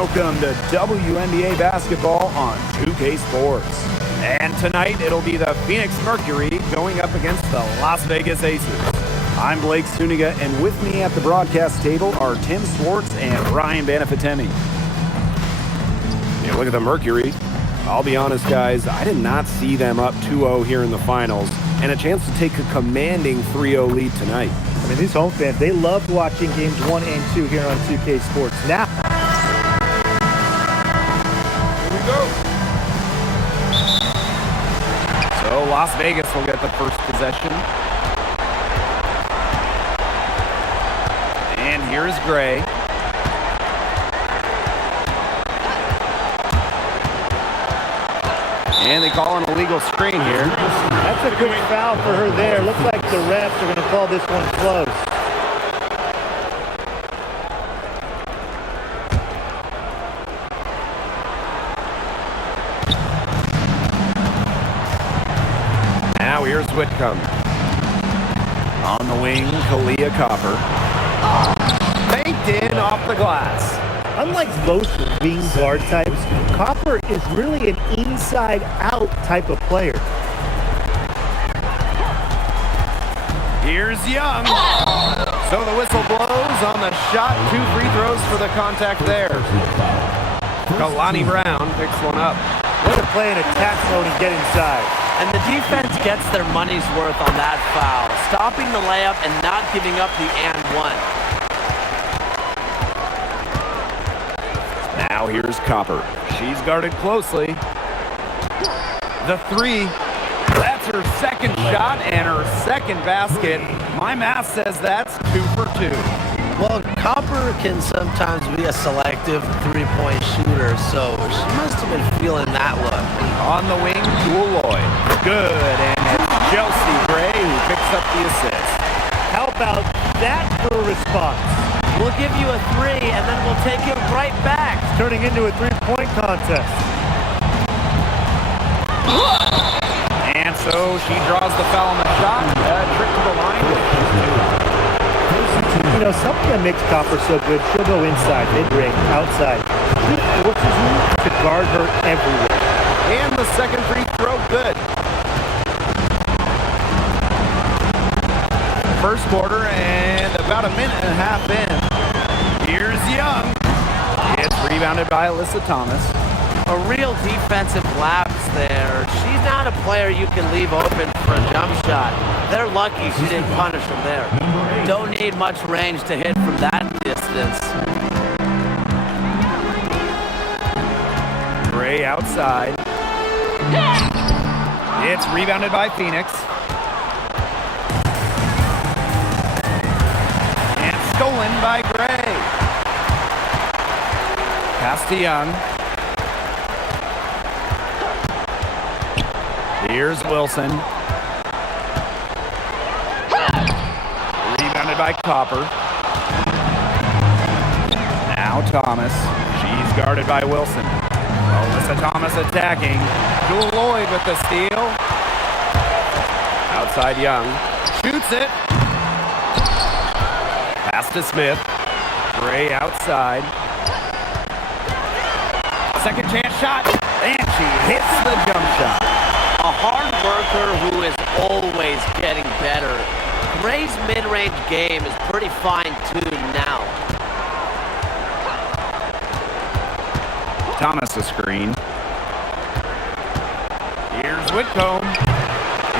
Welcome to WNBA basketball on 2K Sports. And tonight it'll be the Phoenix Mercury going up against the Las Vegas Aces. I'm Blake Suniga, and with me at the broadcast table are Tim Swartz and Ryan Banafitemi. Yeah, look at the Mercury. I'll be honest, guys, I did not see them up 2-0 here in the finals, and a chance to take a commanding 3-0 lead tonight. I mean, these home fans, they loved watching games 1 and 2 here on 2K Sports. Now, here we go. So Las Vegas will get the first possession. And here's Gray. And they call an illegal screen here. That's a good foul for her there. Looks like the refs are going to call this one close. Now here's Whitcomb. On the wing, Kalia Copper. Banked in off the glass. Unlike most wing guard types, Copper is really an inside-out type of player. Here's Young. So the whistle blows on the shot. 2 free throws for the contact there. Kalani Brown picks one up. Way to play in attack mode and get inside. And the defense gets their money's worth on that foul, stopping the layup and not giving up the and one. Now here's Copper. She's guarded closely. The 3. That's her second shot and her second basket. My math says that's 2 for 2. Well, Copper can sometimes be a selective three-point shooter, so she must have been feeling that look. On the wing, Jewel Lloyd. Good, and it's Chelsea Gray who picks up the assist. How about that for a response? We'll give you a 3, and then we'll take it right back. Turning into a three-point contest. And so she draws the foul on the shot. Trick to the line. You know, something that makes Copper so good, she'll go inside, mid-range, outside. She forces you to guard her everywhere. And the second free throw, good. First quarter and about a minute and a half in. Here's Young. It's rebounded by Alyssa Thomas. A real defensive lapse there. She's not a player you can leave open for a jump shot. They're lucky she didn't punish them there. Don't need much range to hit from that distance. Gray outside. It's rebounded by Phoenix. And stolen by Gray. Pass to Young. Here's Wilson. Rebounded by Copper. Now Thomas. She's guarded by Wilson. Alyssa Thomas attacking. Jewel Lloyd with the steal. Outside Young. Shoots it. Pass to Smith. Gray outside. Second chance shot. And she hits the jump shot. A hard worker who is always getting better. Gray's mid-range game is pretty fine-tuned now. Thomas a screen. Here's Whitcomb.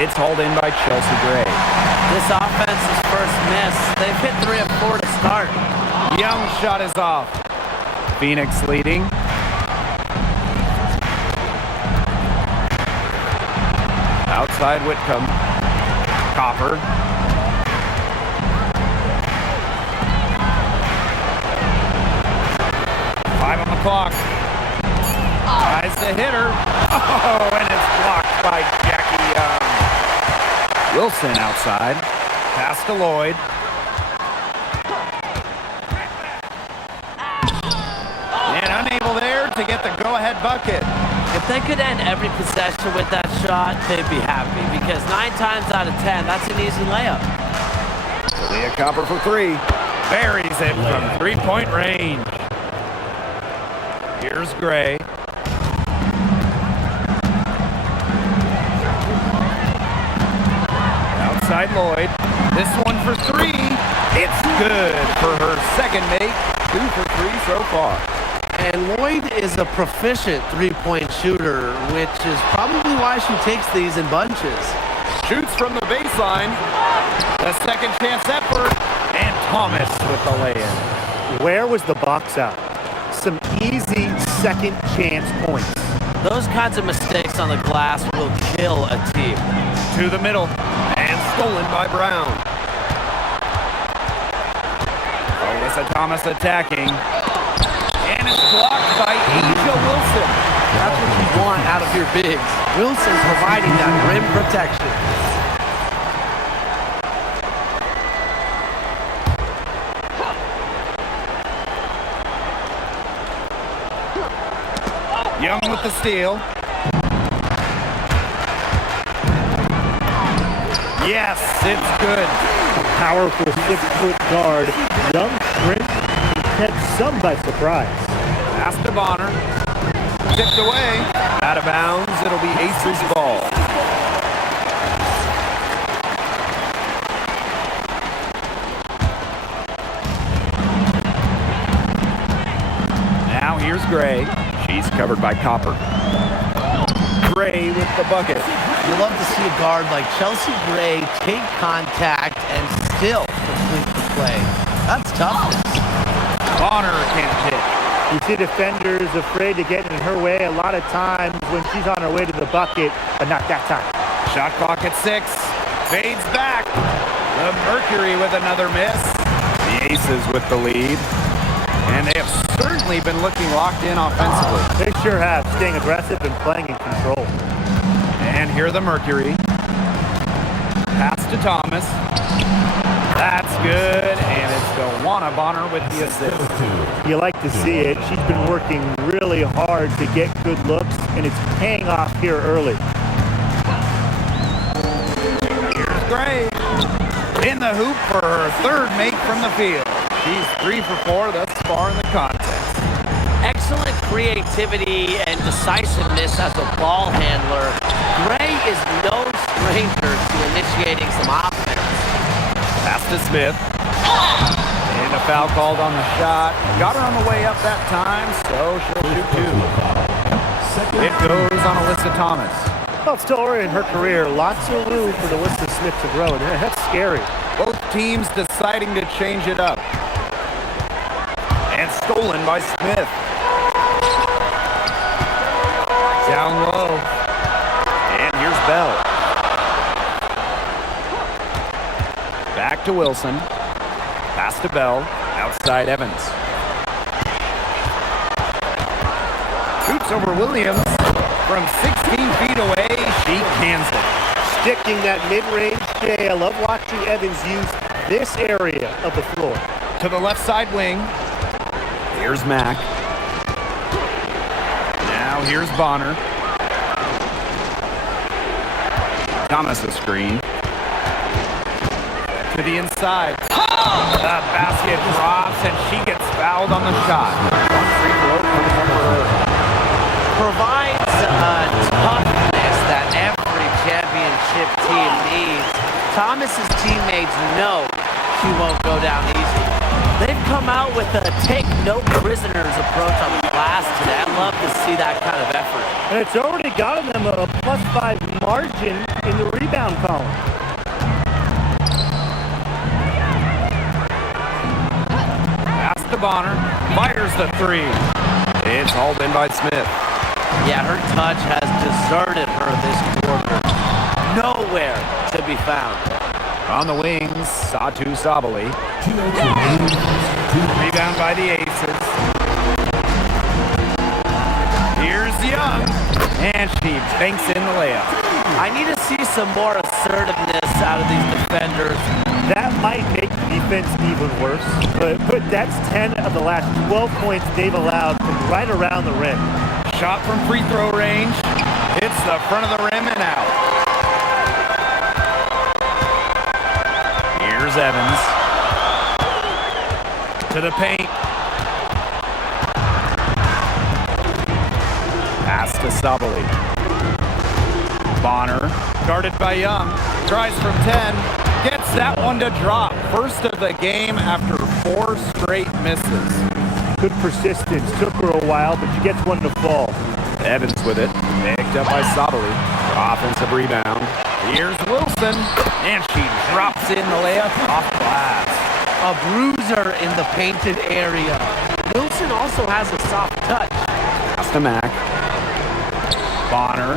It's hauled in by Chelsea Gray. This offense's first miss. They've hit 3 of 4 to start. Young shot is off. Phoenix leading. Outside Whitcomb. Copper. 5 on the clock. Tries to hit her. Oh, and it's blocked by Jackie Young. Wilson outside. Pass to Lloyd. And unable there to get the go-ahead bucket. If they could end every possession with that shot, they'd be happy, because 9 times out of 10, that's an easy layup. Leah Copper for 3. Buries it from 3-point range. Here's Gray. Outside Lloyd. This one for three. It's good for her second make. 2 for 3 so far. And Lloyd is a proficient three-point shooter, which is probably why she takes these in bunches. Shoots from the baseline. A second chance effort. And Thomas with the lay-in. Where was the box out? Some easy second chance points. Those kinds of mistakes on the glass will kill a team. To the middle. And stolen by Brown. Alyssa Thomas attacking. And it's blocked by Asia Wilson. That's what you want out of your bigs. Wilson providing that rim protection. Young with the steal. Yes, it's good. A powerful 6-foot guard. Young sprint catch some by surprise. Pass to Bonner. Tipped away. Out of bounds. It'll be Aces ball. Now here's Gray. She's covered by Copper. Gray with the bucket. You love to see a guard like Chelsea Gray take contact and still complete the play. That's toughness. Bonner can't hit. You see defenders afraid to get in her way a lot of times when she's on her way to the bucket, but not that time. Shot clock at 6. Fades back. The Mercury with another miss. The Aces with the lead. And they have certainly been looking locked in offensively. They sure have, staying aggressive and playing in control. And here the Mercury. Pass to Thomas. That's good. And it's Dewana Bonner with the assist. You like to see it. She's been working really hard to get good looks, and it's paying off here early. Here's Gray. In the hoop for her third make from the field. She's 3 for 4 thus far in the contest. Excellent creativity and decisiveness as a ball handler. Gray is no stranger to initiating some offense. Pass to Smith. And a foul called on the shot. Got her on the way up that time, so she'll shoot 2. It goes on Alyssa Thomas. Well, it's still early in her career. Lots of room for Alyssa Smith to grow, and that's scary. Both teams deciding to change it up. And stolen by Smith. Down low. And here's Bell. Back to Wilson. Pass to Bell. Outside Evans. Shoots over Williams. From 16 feet away, she cans it. Sticking that mid-range J. I love watching Evans use this area of the floor. To the left side wing. Here's Mack. Now here's Bonner. Thomas a screen. To the inside. The basket drops and she gets fouled on the shot. 1 free throw comes from her. Provides toughness that every championship team needs. Thomas's teammates know she won't go down easy. They've come out with a take no prisoners approach on the glass today. I love to see that kind of effort. And it's already gotten them a +5 margin in the rebound column. Pass to Bonner. Fires the 3. It's hauled in by Smith. Yeah, her touch has deserted her this quarter. Nowhere to be found. On the wings, Satu Sabali. Rebound by the Aces. Here's Young. And she banks in the layup. I need to see some more assertiveness out of these defenders. That might make the defense even worse, but that's 10 of the last 12 points they've allowed from right around the rim. Shot from free throw range. Hits the front of the rim and out. Here's Evans. To the paint. Pass to Sabali. Bonner, guarded by Young, tries from 10, gets that one to drop. First of the game after 4 straight misses. Good persistence. Took her a while, but she gets one to fall. Evans with it, picked up by Sabali. Offensive rebound. Here's Wilson, and she drops in the layup off glass. A bruiser in the painted area. Wilson also has a soft touch. Pass to Mack. Bonner.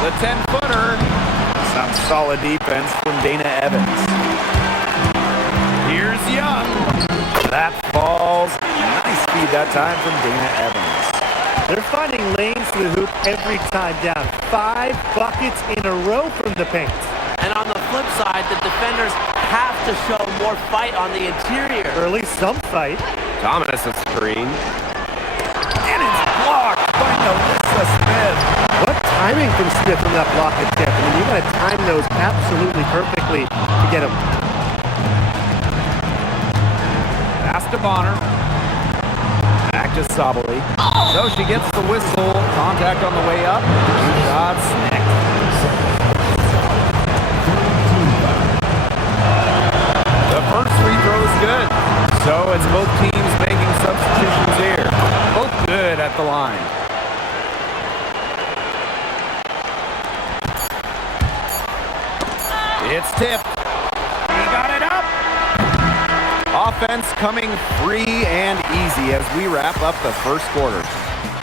The 10-footer. Some solid defense from Dana Evans. Here's Young. That falls. Nice speed that time from Dana Evans. They're finding lanes to the hoop every time down. 5 buckets in a row from the paint. And on the flip side, the defenders have to show more fight on the interior. Or at least some fight. Thomas a screen. And it's blocked by Melissa Smith. What timing from Smith from that block and tip. I mean, you got to time those absolutely perfectly to get them. Pass to Bonner. Back to Sabali. So she gets the whistle. Contact on the way up. 2 shots next. The first free throw is good. So it's both teams making substitutions here. Both good at the line. It's tipped. He got it up. Offense coming free and easy as we wrap up the first quarter.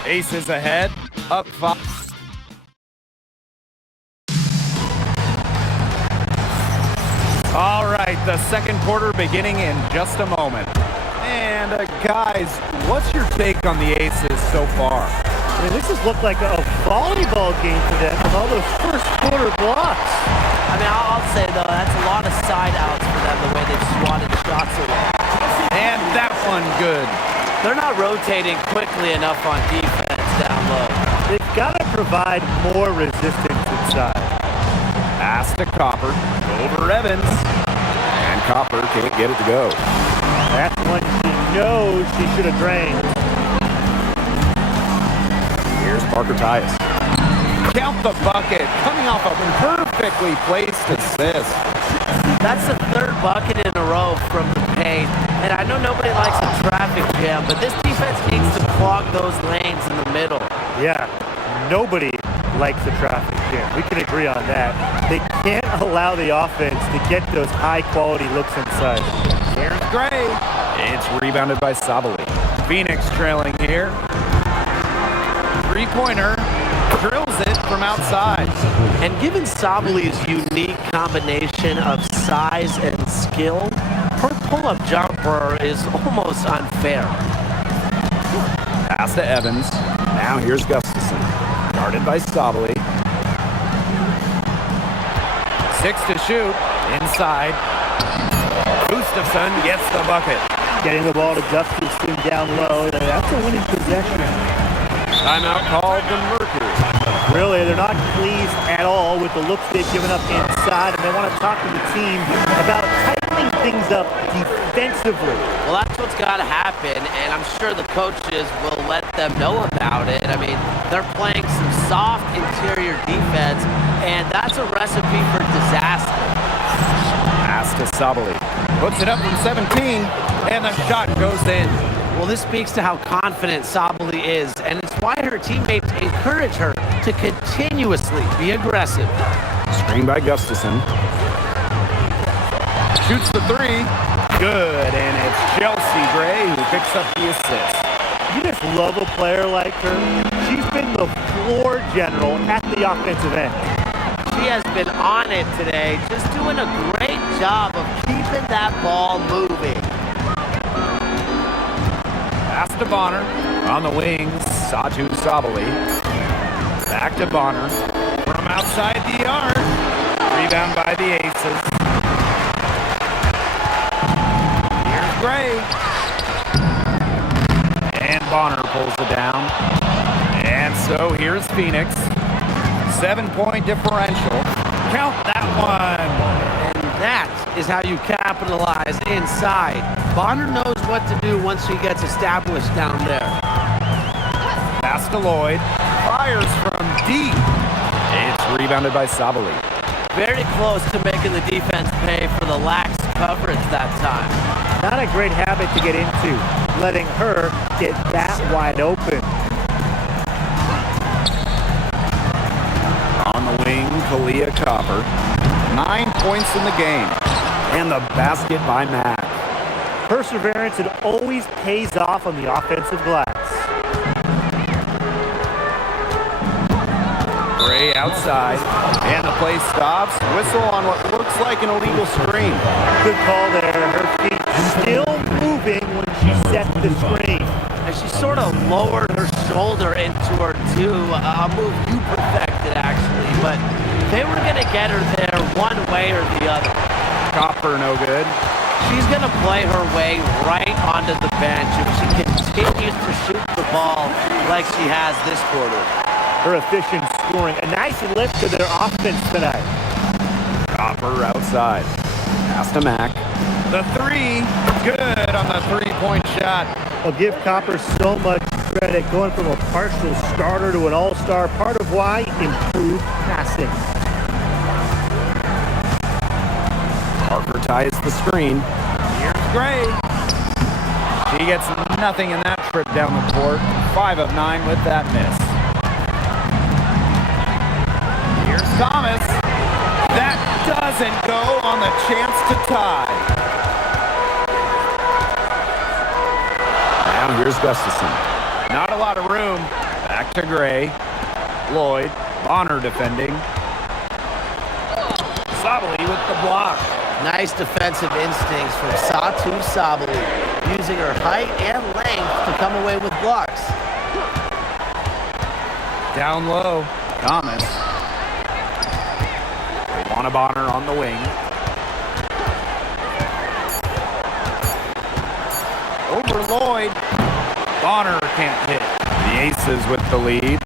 Aces ahead, up 5. All right, the second quarter beginning in just a moment. And guys, what's your take on the Aces so far? I mean, this has looked like a volleyball game for them with all those first quarter blocks. I mean, I'll say, though, that's a lot of side outs for them, the way they've swatted shots away. And that one good. They're not rotating quickly enough on defense down low. They've got to provide more resistance inside. Pass to Copper, over Evans. And Copper can't get it to go. That's one she knows she should have drained. Here's Parker Tyus. Count the bucket, coming off a perfectly placed assist. That's the 3rd bucket in a row from the paint. And I know nobody likes a traffic jam, but this defense needs to clog those lanes in the middle. Yeah, nobody likes the traffic jam. We can agree on that. They can't allow the offense to get those high-quality looks inside. Here's Gray. It's rebounded by Sabali. Phoenix trailing here. 3-pointer. Drills it from outside. And given Sabali's unique combination of size and skill, her pull-up jumper is almost unfair. Pass to Evans. Now here's Gustafson. Guarded by Sabali. 6 to shoot. Inside. Gustafson gets the bucket. Getting the ball to Gustafson down low. That's a winning possession. Timeout called the Mercury. Really, they're not pleased at all with the looks they've given up inside, and they want to talk to the team about tightening things up defensively. Well, that's what's got to happen, and I'm sure the coaches will let them know about it. I mean, they're playing some soft interior defense, and that's a recipe for disaster. Pass to Sabali. Puts it up from 17, and the shot goes in. Well, this speaks to how confident Sabali is, and it's why her teammates encourage her to continuously be aggressive. Screen by Gustafson. Shoots the 3. Good, and it's Chelsea Gray who picks up the assist. You just love a player like her. She's been the floor general at the offensive end. She has been on it today, just doing a great job of keeping that ball moving. Pass to Bonner. On the wings, Satu Sabali. Back to Bonner. From outside the arc. Rebound by the Aces. Here's Gray. And Bonner pulls it down. And so here's Phoenix. 7-point differential. Count that one. And that is how you capitalize inside. Bonner knows what to do once she gets established down there. Pass to Lloyd. Fires from deep. It's rebounded by Sabali. Very close to making the defense pay for the lax coverage that time. Not a great habit to get into, letting her get that wide open. On the wing, Kalia Copper. 9 points in the game. And the basket by Mack. Perseverance, it always pays off on the offensive glass. Gray outside. And the play stops. Whistle on what looks like an illegal screen. Good call there. Her feet still moving when she set the screen. And she sort of lowered her shoulder into her too. A move you perfected, actually. But they were going to get her there one way or the other. Copper no good. She's going to play her way right onto the bench if she continues to shoot the ball like she has this quarter. Her efficient scoring. A nice lift to their offense tonight. Copper outside. Pass to Mack. The three. Good on the three-point shot. I'll give Copper so much credit going from a partial starter to an all-star. Part of why improved passing. Parker ties the screen. Here's Gray. She gets nothing in that trip down the court. 5 of 9 with that miss. Here's Thomas. That doesn't go on the chance to tie. Now here's Gustafson. Not a lot of room. Back to Gray. Lloyd. Bonner defending. Sabali with the block. Nice defensive instincts from Satu Sabali, using her height and length to come away with blocks. Down low. Thomas. Luana Bonner on the wing. Over Lloyd. Bonner can't hit. The Aces with the lead.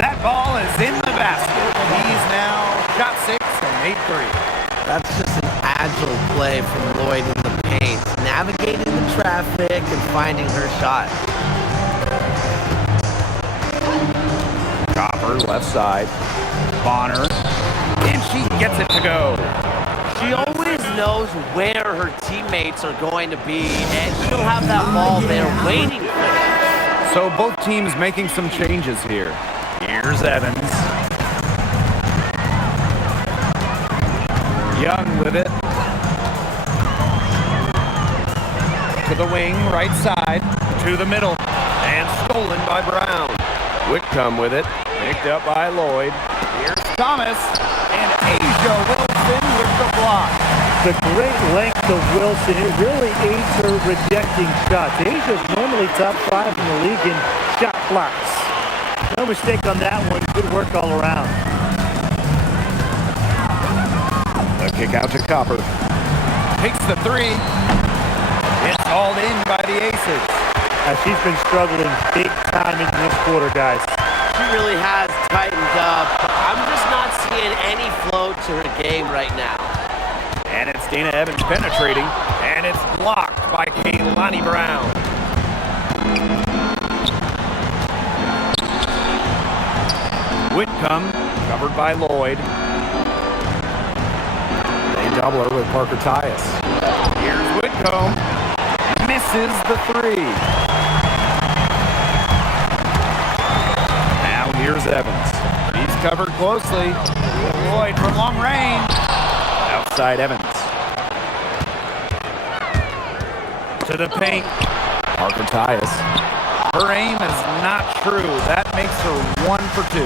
That ball is in the basket. He's now shot 6 and made 3. That's just an agile play from Lloyd in the paint, navigating the traffic and finding her shot. Copper left side. Bonner. And she gets it to go. She always knows where her teammates are going to be, and she'll have that ball there waiting for them. So both teams making some changes here. Here's Evans. Young with it. To the wing, right side. To the middle. And stolen by Brown. Whitcomb with it. Picked up by Lloyd. Here's Thomas. And Asia Wilson with the block. The great length of Wilson, it really aids her rejecting shots. Asia's normally top 5 in the league in shot blocks. No mistake on that one. Good work all around. The kick out to Copper. Takes the three. It's hauled in by the Aces. She's been struggling big time into this quarter, guys. She really has tightened up. I'm just not seeing any flow to her game right now. And it's Dana Evans penetrating. And it's blocked by Kaylani Brown. Whitcomb, covered by Lloyd. They double her with Parker Tyus. Here's Whitcomb. Misses the three. Now here's Evans. He's covered closely. Lloyd from long range. Outside Evans. To the paint. Parker Tyus. Her aim is not true. That makes her 1 for 2.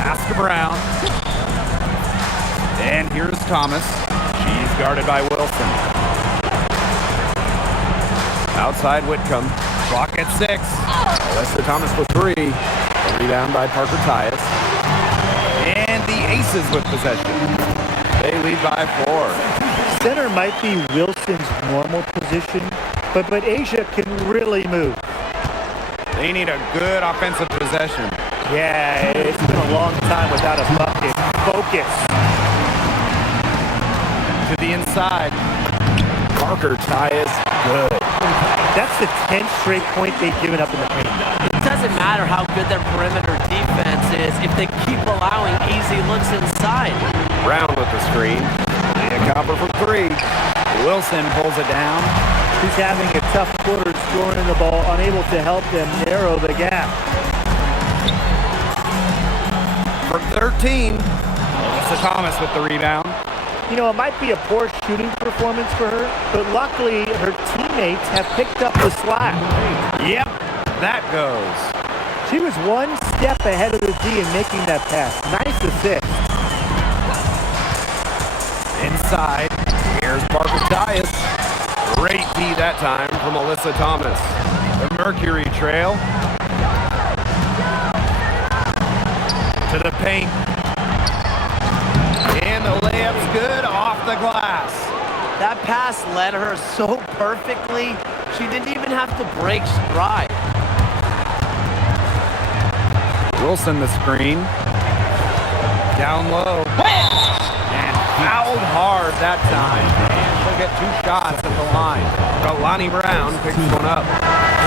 Pass to Brown. And here's Thomas. She's guarded by Wilson. Outside Whitcomb. Clock at 6. Alyssa Thomas for 3. A rebound by Parker Tyus. And the Aces with possession. They lead by 4. Center might be Wilson's normal position, but Asia can really move. They need a good offensive possession. Yeah, it's been a long time without a bucket. Focus. the inside. Parker Tyus, good. That's the 10th straight point they've given up in the paint. It doesn't matter how good their perimeter defense is if they keep allowing easy looks inside. Brown with the screen. Leah Copper for three. Wilson pulls it down. He's having a tough quarter scoring the ball, unable to help them narrow the gap. From 13, Melissa Thomas with the rebound. You know, it might be a poor shooting performance for her, but luckily her teammates have picked up the slack. Yep, that goes. She was one step ahead of the D in making that pass. Nice assist. Inside, here's Parker Tyus. Great D that time from Melissa Thomas. The Mercury trail. To the paint. And the layup's good off the glass. That pass led her so perfectly, she didn't even have to break stride. Wilson the screen. Down low. And fouled hard that time. And she'll get two shots at the line. But Lonnie Brown picks one up.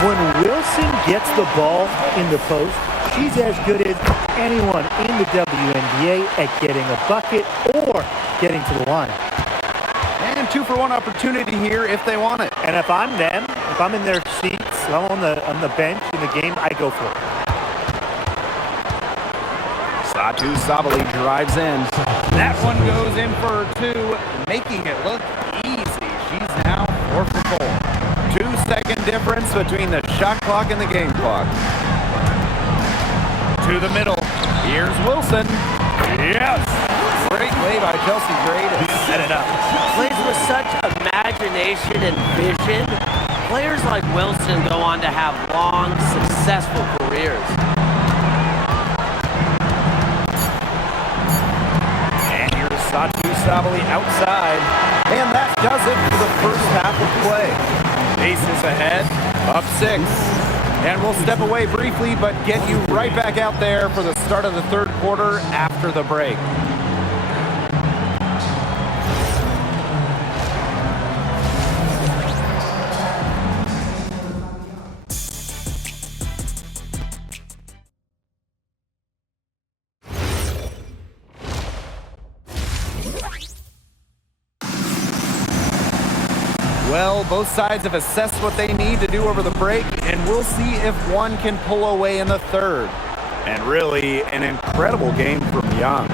When Wilson gets the ball in the post, she's as good as anyone in the WNBA at getting a bucket or getting to the line. And 2-for-1 opportunity here if they want it. And if I'm them, if I'm in their seats, if I'm on the bench in the game, I go for it. Satu Sabali drives in. That one goes in for two, making it look easy. She's now 4 for 4. 2-second difference between the shot clock and the game clock. To the middle. Here's Wilson. Yes! Great play by Chelsea Gray to set it up. Plays with such imagination and vision. Players like Wilson go on to have long, successful careers. And here's Satu Sabali outside. And that does it for the first half of play. Aces ahead, up 6. And we'll step away briefly, but get you right back out there for the start of the third quarter after the break. Well, both sides have assessed what they need to do over the break, and we'll see if one can pull away in the third. And really, an incredible game from Young.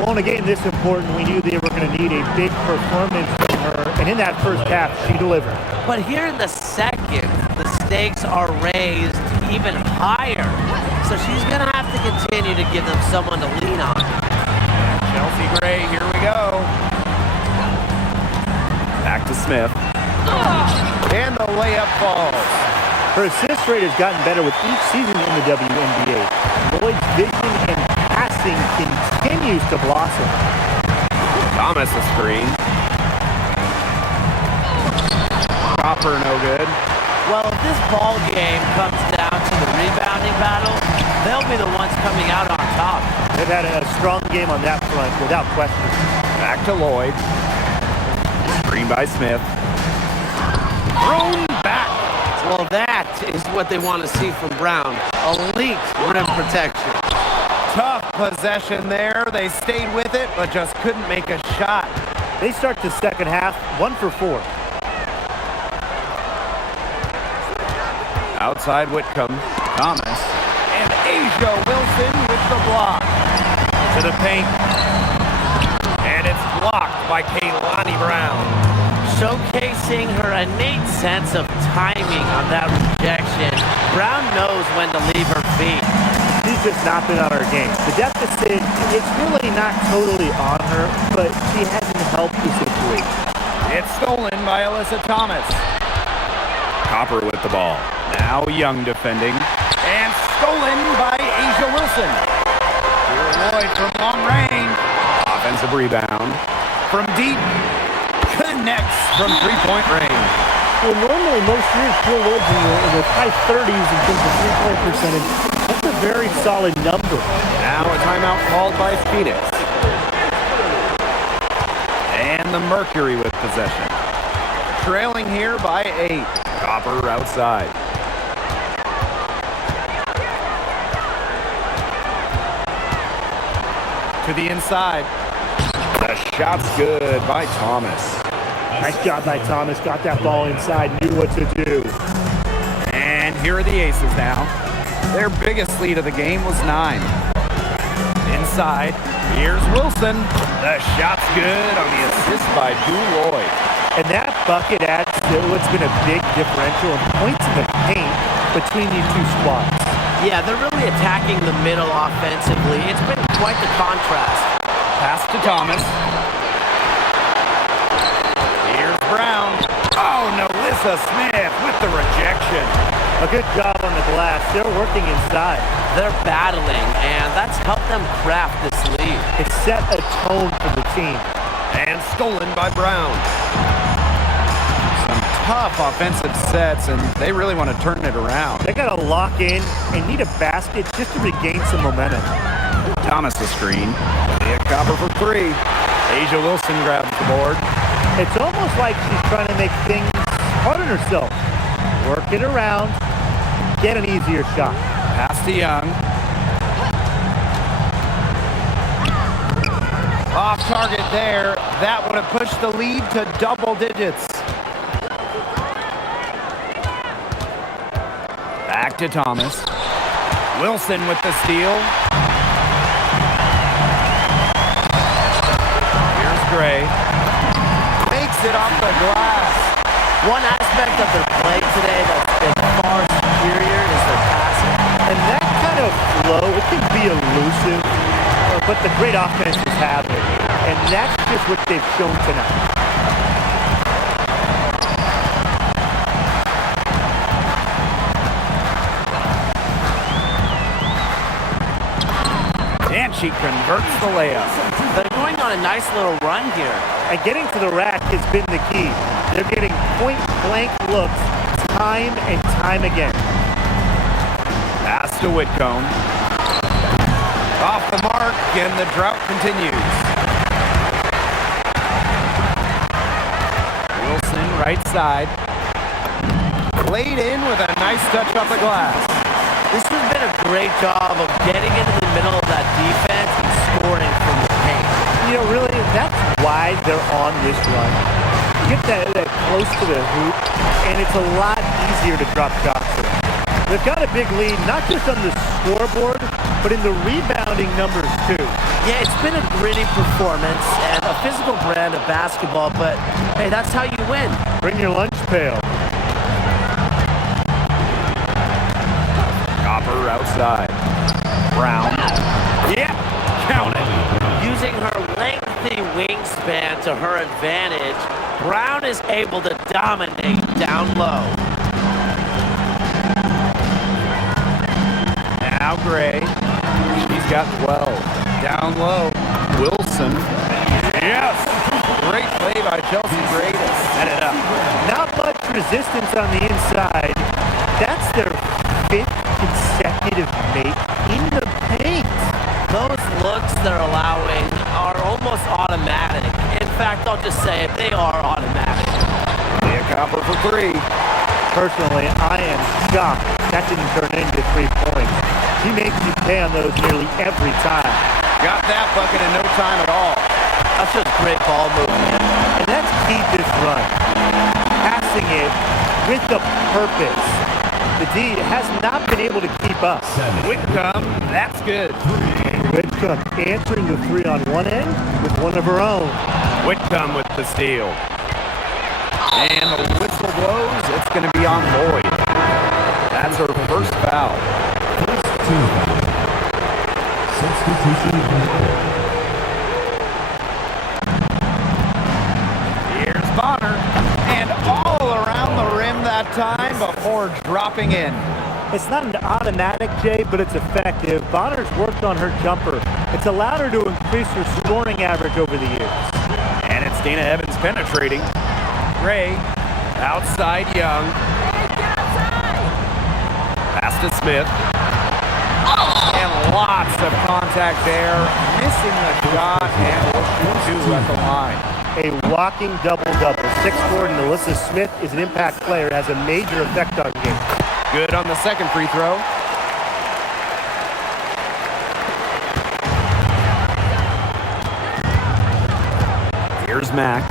Well, in a game this important, we knew they were going to need a big performance from her, and in that first half, she delivered. But here in the second, the stakes are raised even higher. So she's going to have to continue to give them someone to lean on. Chelsea Gray, here we go. Back to Smith. And the layup falls. Her assist rate has gotten better with each season in the WNBA. Lloyd's vision and passing continues to blossom. Thomas a screen. Copper no good. Well, if this ball game comes down to the rebounding battle, they'll be the ones coming out on top. They've had a strong game on that front, without question. Back to Lloyd. Screen by Smith. Thrown back. Well, that is what they want to see from Brown. Elite rim protection. Tough possession there. They stayed with it, but just couldn't make a shot. They start the second half 1 for 4. Outside Whitcomb. Thomas. And Asia Wilson with the block. To the paint. And it's blocked by Kaylani Brown. Showcasing her innate sense of timing on that rejection. Brown knows when to leave her feet. She's just not been on her game. The deficit, it's really not totally on her, but she hasn't helped the situation. It's stolen by Alyssa Thomas. Copper with the ball. Now Young defending. And stolen by Asia Wilson. Here's Lloyd from long range. Offensive rebound. From deep. Connects from three-point range. Well, normally most years, Jill Lloyd's in the high 30s in terms of three-point percentage. That's a very solid number. Now a timeout called by Phoenix. And And the Mercury with possession. Trailing here by 8. Copper outside. To the inside. The shot's good by Thomas. Nice job by Thomas. Got that ball inside, knew what to do. And here are the Aces now. Their biggest lead of the game was 9. Inside, here's Wilson. The shot's good on the assist by Lloyd. And that bucket adds to what's been a big differential in points in the paint between these two squads. Yeah, they're really attacking the middle offensively. It's been quite the contrast. Pass to Thomas. Here's Brown. Oh, Melissa Smith with the rejection. A good job on the glass. They're working inside. They're battling, and that's helped them craft this lead. It set a tone for the team. And stolen by Brown. Some tough offensive sets, and they really want to turn it around. They got to lock in and need a basket just to regain some momentum. Thomas the screen. Leah Copper for 3. Asia Wilson grabs the board. It's almost like she's trying to make things hard on herself. Work it around, get an easier shot. Pass to Young. Off target there. That would have pushed the lead to double digits. Back to Thomas. Wilson with the steal. Here's Gray. Makes it off the glass. One aspect of their play today that's been far superior is their passing. And that kind of flow, it can be elusive, but the great offenses have it. And that's just what they've shown tonight. And she converts the layup. They're going on a nice little run here. And getting to the rack has been the key. They're getting point-blank looks time and time again. Pass to Whitcomb. Off the mark, and the drought continues. Wilson, right side. Played in with a nice touch off the glass. This has been a great job of getting into the middle of that defense and scoring from the paint. You know, really, that's why they're on this run. You get that close to the hoop, and it's a lot easier to drop shots for them. They've got a big lead, not just on the scoreboard, but in the rebounding numbers, too. Yeah, it's been a gritty performance and a physical brand of basketball, but hey, that's how you win. Bring your lunch pail. Copper outside. Brown. Yep, count it. Using her lengthy wingspan to her advantage, Brown is able to dominate down low. Now Gray. She's got 12. Down low. Wilson. Yes! Great play by Chelsea Gray to set it up. Not much resistance on the inside. That's their 5th consecutive make in the paint. Those looks they're allowing are almost automatic. In fact, I'll just say it, they are automatic. Leah Copper for 3. Personally, I am shocked that didn't turn into 3 points. She makes you pay on those nearly every time. Got that bucket in no time at all. That's just great ball movement. And that's key this run. Passing it with the purpose. The D has not been able to keep up. Whitcomb, that's good. Whitcomb answering the 3 on one end with one of her own. Whitcomb with the steal. And the whistle blows. It's going to be on Lloyd. That's her first foul. Here's Bonner. And all around the rim that time before dropping in. It's not an automatic, Jay, but it's effective. Bonner's worked on her jumper. It's allowed her to increase her scoring average over the years. And it's Dana Evans penetrating. Gray, outside Young. Pass to Smith. And lots of contact there. Missing the shot, and will shoot 2 at the line. a walking double-double. 6'4" Alyssa Smith is an impact player, has a major effect on games. Good on the second free throw. Here's Mack.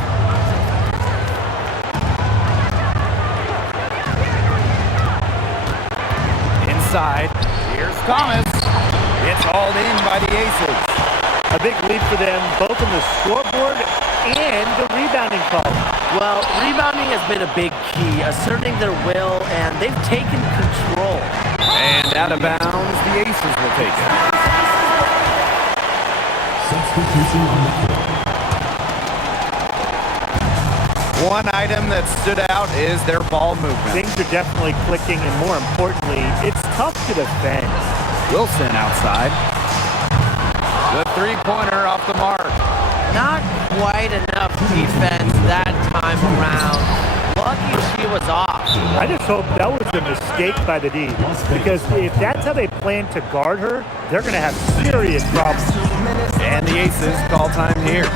Inside. Here's Thomas. It's hauled in by the Aces. A big lead for them, both on the scoreboard and the rebounding column. Well, rebounding has been a big key, asserting their will, and they've taken control. And out of bounds, the Aces will take it. Substitution on the court. One item that stood out is their ball movement. Things are definitely clicking, and more importantly, it's tough to defend. Wilson outside. The three-pointer off the mark. Not quite enough defense that time around. Lucky she was off. I just hope that was a mistake by the D, because if that's how they plan to guard her, they're going to have serious problems. And the Aces call time here.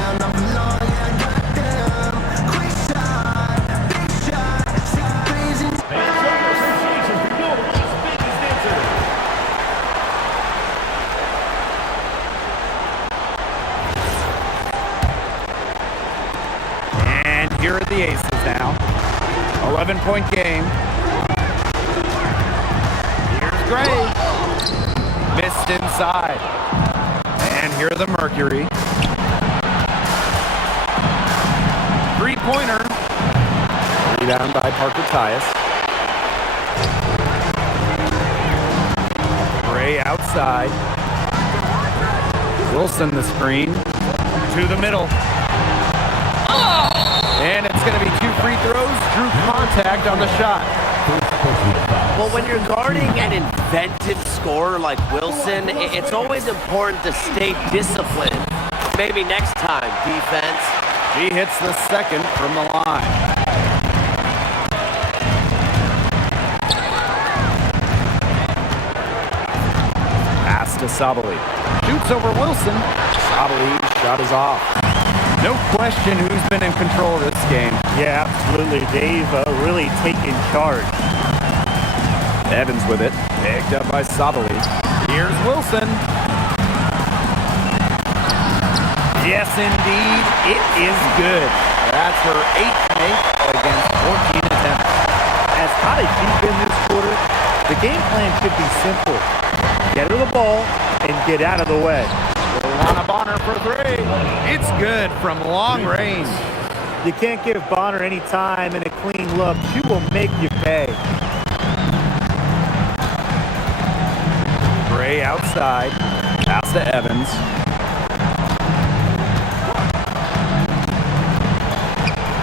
Here are the Aces now. 11-point game. Here's Gray. Missed inside. And here are the Mercury. Three-pointer. Rebound by Parker Tyus. Gray outside. Wilson the screen. To the middle. And it's going to be 2 free throws. Drew contact on the shot. Well, when you're guarding an inventive scorer like Wilson, it's always important to stay disciplined. Maybe next time, defense. He hits the second from the line. Pass to Sabali. Shoots over Wilson. Sabali's shot is off. No question who's been in control of this game. Yeah, absolutely. They've really taken charge. Evans with it. Picked up by Sabali. Here's Wilson. Yes, indeed. It is good. That's her 8th make against 14 attempts. As hot as she's been this quarter, the game plan should be simple. Get her the ball and get out of the way. Luana Bonner for 3. It's good from long range. You can't give Bonner any time and a clean look. She will make you pay. Gray outside. Pass to Evans.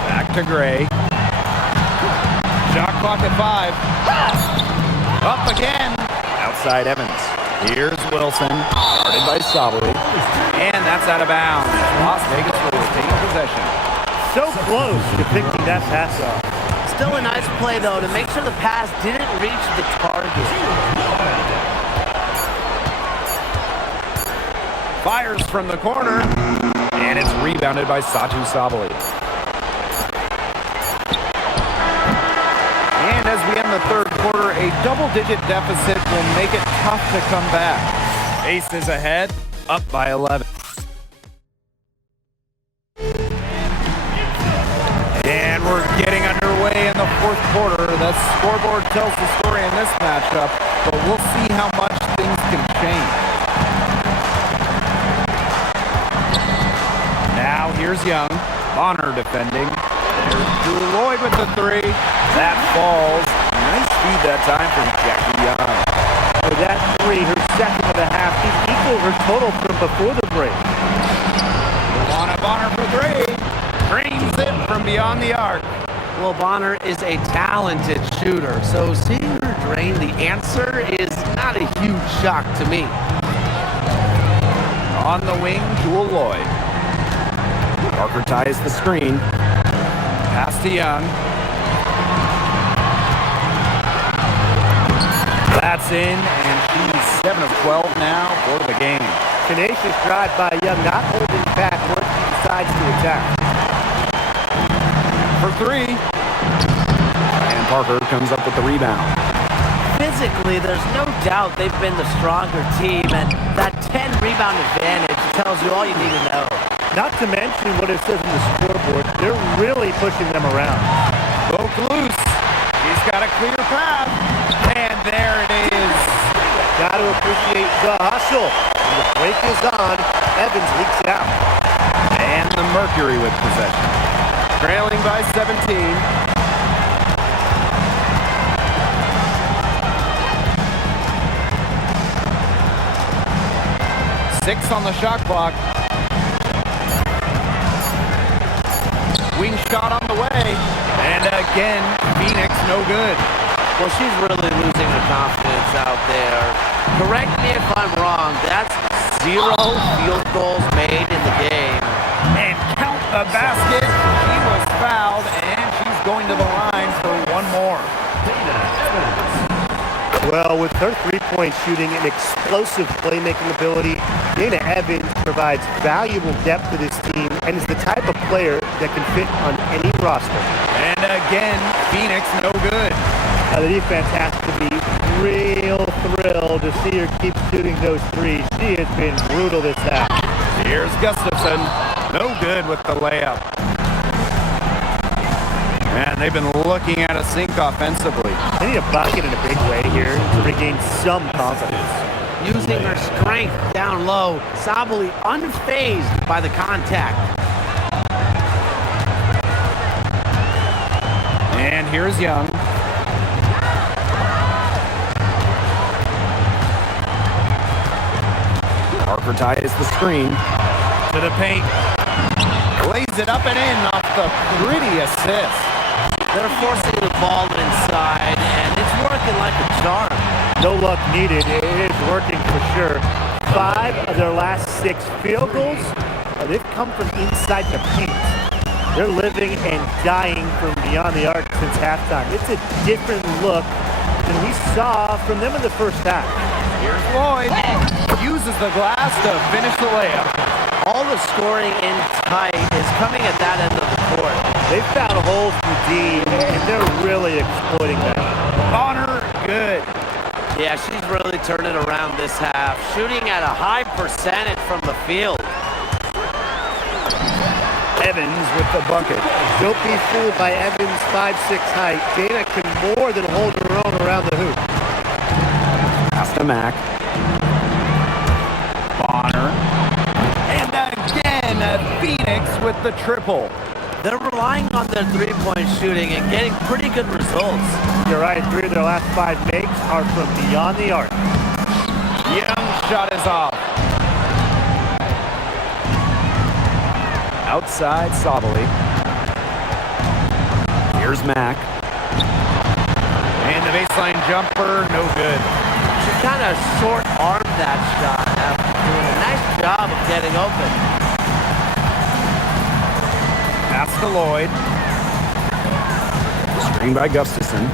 Back to Gray. Shot clock at 5. Up again. Outside Evans. Here's Wilson. Guarded by Sabali. And that's out of bounds. Las Vegas will retain possession. So close to picking that pass off. Still a nice play, though, to make sure the pass didn't reach the target. Fires from the corner. And it's rebounded by Satu Sabali. And as we end the third quarter, a double-digit deficit will make it tough to come back. Aces ahead, up by 11. And we're getting underway in the fourth quarter. The scoreboard tells the story in this matchup, but we'll see how much things can change. Now here's Young. Bonner defending. There's Drew Lloyd with the 3. That falls. Nice speed that time from Jackie Young. With that 3, her second of the half, she's equal her total from before the break. Luana Bonner for 3. Drains it from beyond the arc. Well, Bonner is a talented shooter, so seeing her drain the answer is not a huge shock to me. On the wing, Jewel Lloyd. Parker ties the screen. Pass to Young. That's in, and she's 7 of 12 now for the game. Tenacious drive by Young, not holding back once she decides to attack. for three. And Parker comes up with the rebound. Physically, there's no doubt they've been the stronger team, and that 10-rebound advantage tells you all you need to know. Not to mention what it says on the scoreboard, they're really pushing them around. Both loose. He's got a clear path. And there it is. Got to appreciate the hustle. When the break is on, Evans leaks it out. And the Mercury with possession. Trailing by 17. 6 on the shot clock. Wing shot on the way. And again, Phoenix no good. Well, she's really losing her confidence out there. Correct me if I'm wrong. That's 0 field goals made in the game. And count the basket. She was fouled, and she's going to the line for one more. Well, with her three-point shooting and explosive playmaking ability, Dana Evans provides valuable depth to this team and is the type of player that can fit on any roster. And again, Phoenix no good. The defense has to be real thrilled to see her keep shooting those threes. She has been brutal this half. Here's Gustafson. No good with the layup. And they've been looking at a sink offensively. They need a bucket in a big way here to regain some confidence. Using her strength down low, Sabally unfazed by the contact. And here's Young. Parker ties the screen to the paint. Lays it up and in off the pretty assist. They're forcing the ball inside, and it's working like a charm. No luck needed. It is working for sure. 5 of their last 6 field goals, they've come from inside the paint. They're living and dying from beyond the arc since halftime. It's a different look than we saw from them in the first half. Here's Lloyd. Uses the glass to finish the layup. All the scoring in tight is coming at that end of the court. They've found holes for D, and they're really exploiting them. Bonner, good. Yeah, she's really turned it around this half, shooting at a high percentage from the field. Evans with the bucket. Don't be fooled by Evans' 5'6" height. Dana can more than hold her own around the hoop. Pass to Mack. Bonner. And again, Phoenix with the triple. They're relying on their three-point shooting and getting pretty good results. You're right, 3 of their last 5 makes are from beyond the arc. Young shot is off. Outside Sabally. Here's Mack. And the baseline jumper, no good. She kind of short-armed that shot after doing a nice job of getting open. Pass to Lloyd. Screen by Gustafson.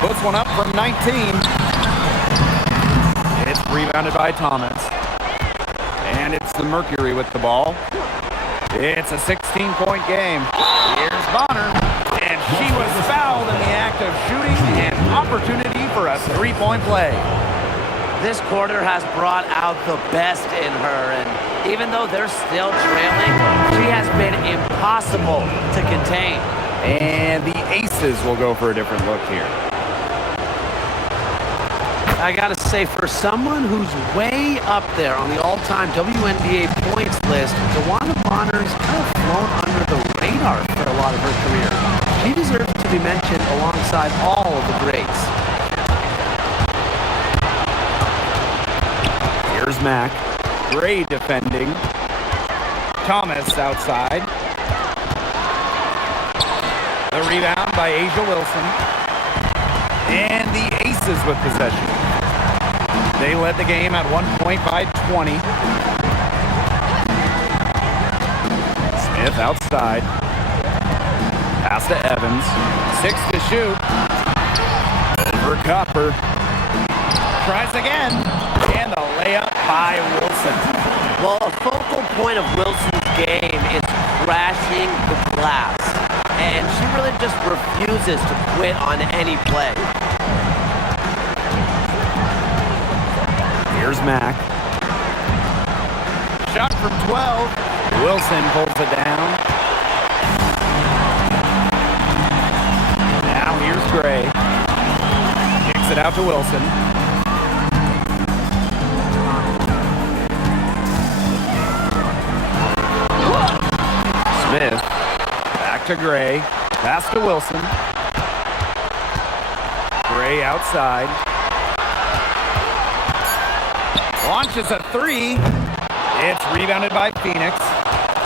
Puts one up from 19. It's rebounded by Thomas. And it's the Mercury with the ball. It's a 16-point game. Here's Bonner. And she was fouled in the act of shooting. An opportunity for a three-point play. This quarter has brought out the best in her, and even though they're still trailing, she has been impossible to contain. And the Aces will go for a different look here. I gotta say, for someone who's way up there on the all-time WNBA points list, DeWanda Bonner's kind of flown under the radar for a lot of her career. She deserves to be mentioned alongside all of the greats. Here's Mack. Great defending. Thomas outside. The rebound by Asia Wilson. And the Aces with possession. They led the game at 1 point by 20. Smith outside. Pass to Evans. 6 to shoot. Over Copper. Tries again. And the layup by Wilson. Well, a focal point of Wilson's game is crashing the glass. and she really just refuses to quit on any play. Here's Mack. Shot from 12. Wilson pulls it down. Now here's Gray. Kicks it out to Wilson. Smith. Back to Gray. Pass to Wilson. Gray outside. Launches a three. It's rebounded by Phoenix.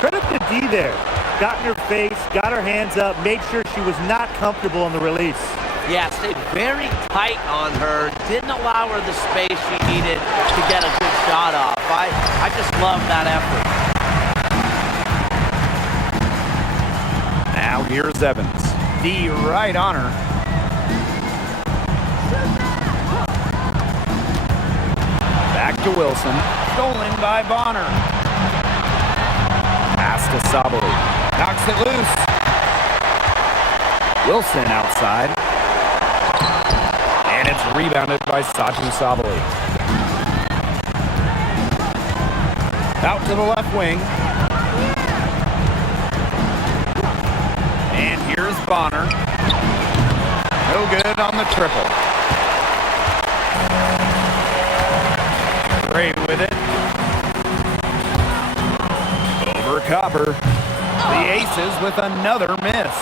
Credit to D there. Got in her face, got her hands up, made sure she was not comfortable on the release. Yeah, stayed very tight on her. Didn't allow her the space she needed to get a good shot off. I just love that effort. Now here's Evans. D right on her. Back to Wilson. Stolen by Bonner. Pass to Sabali. Knocks it loose. Wilson outside. And it's rebounded by Saju Sabali. Out to the left wing. And here's Bonner. No good on the triple. Gray with it. Over Copper. The Aces with another miss.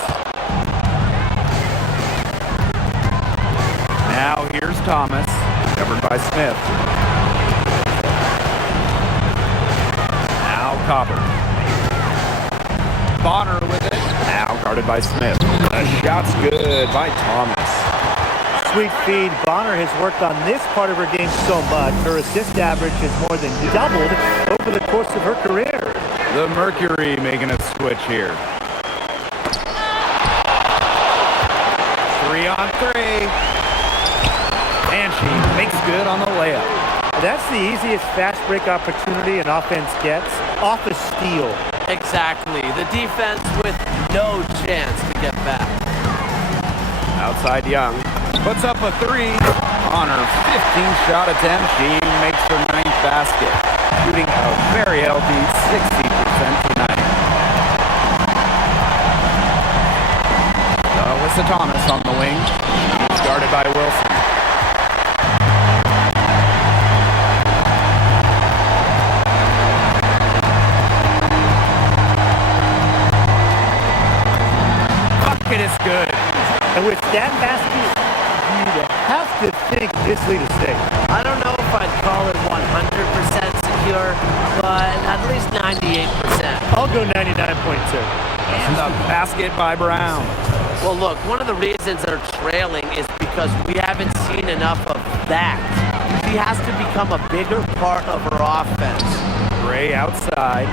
Now here's Thomas. Covered by Smith. Now Copper. Bonner with it. Now guarded by Smith. The shot's good by Thomas. Sweet feed. Bonner has worked on this part of her game so much. Her assist average has more than doubled over the course of her career. The Mercury making a switch here. 3-on-3. And she makes good on the layup. That's the easiest fast break opportunity an offense gets. Off a steal. Exactly. The defense with no chance to get back. Outside Young. Puts up a three on her 15-shot attempt. She makes her 9th basket, shooting a very healthy 60% tonight. Alyssa Thomas on the wing. She's guarded by Wilson. Bucket is good. And with that basket, you have to think this lead is safe. I don't know if I'd call it 100% secure, but at least 98%. I'll go 99.2. And the basket by Brown. Well, look, one of the reasons they're trailing is because we haven't seen enough of that. She has to become a bigger part of her offense. Gray outside.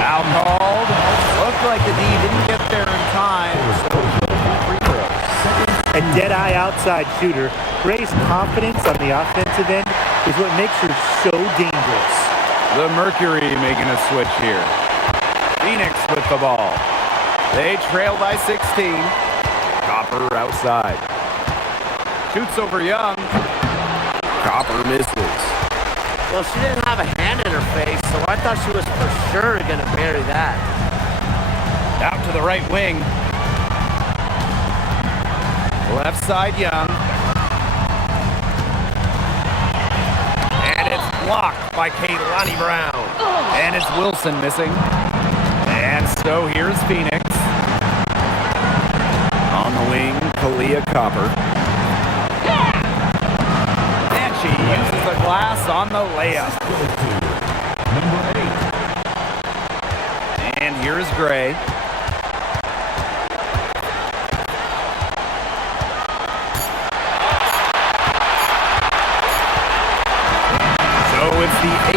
Foul called. Looked like the D didn't get there in time. So free throws. A dead-eye outside shooter. Gray's confidence on the offensive end is what makes her so dangerous. The Mercury making a switch here. Phoenix with the ball. They trail by 16. Copper outside. Shoots over Young. Copper misses. Well, she didn't have a hand in her face, so I thought she was for sure going to bury that. Out to the right wing. Left side Young. And it's blocked by Kaylani Brown. And it's Wilson missing. And so here's Phoenix. On the wing, Kalia Copper. And she uses the glass on the layup. And here's Gray. So it's the